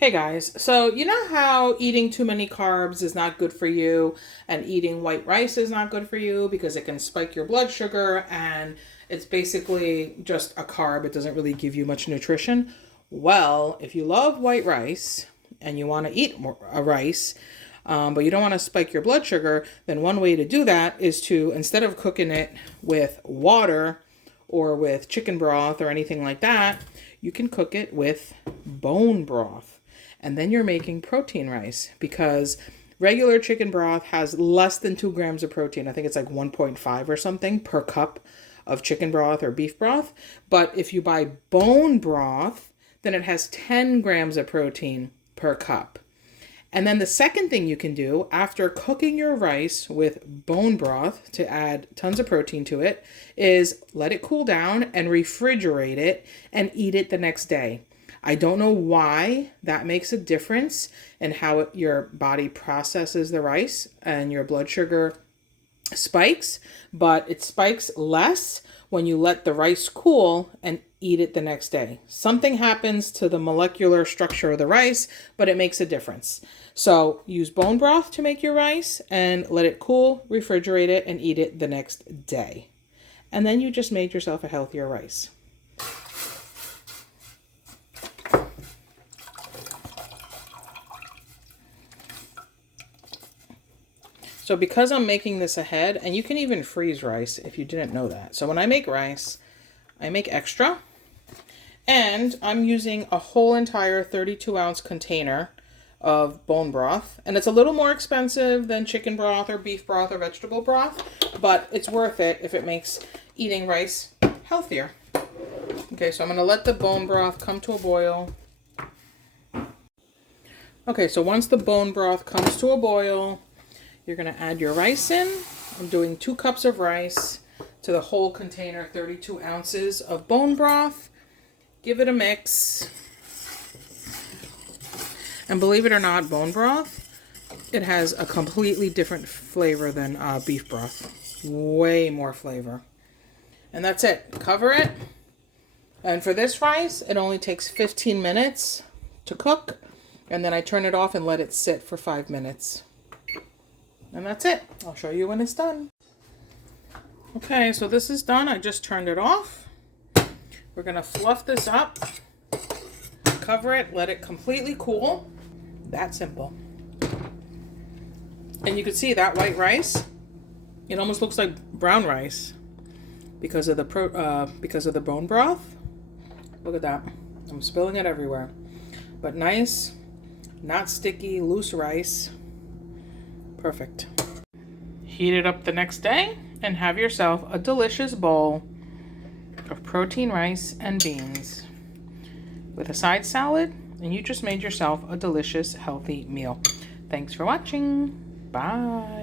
Hey guys, so you know how eating too many carbs is not good for you and eating white rice is not good for you because it can spike your blood sugar and it's basically just a carb. It doesn't really give you much nutrition. Well, if you love white rice and you want to eat more rice, but you don't want to spike your blood sugar, then one way to do that is to, instead of cooking it with water or with chicken broth or anything like that, you can cook it with bone broth. And then you're making protein rice because regular chicken broth has less than 2 grams of protein. I think it's like 1.5 or something per cup of chicken broth or beef broth. But if you buy bone broth, then it has 10 grams of protein per cup. And then the second thing you can do after cooking your rice with bone broth to add tons of protein to it is let it cool down and refrigerate it and eat it the next day. I don't know why that makes a difference in how your body processes the rice and your blood sugar spikes, but it spikes less when you let the rice cool and eat it the next day. Something happens to the molecular structure of the rice, but it makes a difference. So use bone broth to make your rice and let it cool, refrigerate it, and eat it the next day. And then you just made yourself a healthier rice. So because I'm making this ahead, and you can even freeze rice if you didn't know that. So when I make rice, I make extra. And I'm using a whole entire 32-ounce container of bone broth. And it's a little more expensive than chicken broth or beef broth or vegetable broth, but it's worth it if it makes eating rice healthier. Okay, so I'm going to let the bone broth come to a boil. Okay, so once the bone broth comes to a boil, you're going to add your rice in. I'm doing 2 cups of rice to the whole container, 32 ounces of bone broth. Give it a mix. And believe it or not, bone broth, it has a completely different flavor than beef broth. Way more flavor. And that's it. Cover it. And for this rice, it only takes 15 minutes to cook. And then I turn it off and let it sit for 5 minutes. And that's it. I'll show you when it's done. Okay, so this is done. I just turned it off. We're going to fluff this up, cover it, let it completely cool. That simple. And you can see that white rice, it almost looks like brown rice because of the bone broth. Look at that. I'm spilling it everywhere. But nice, not sticky, loose rice. Perfect. Heat it up the next day and have yourself a delicious bowl of protein rice and beans with a side salad, and you just made yourself a delicious, healthy meal. Thanks for watching. Bye.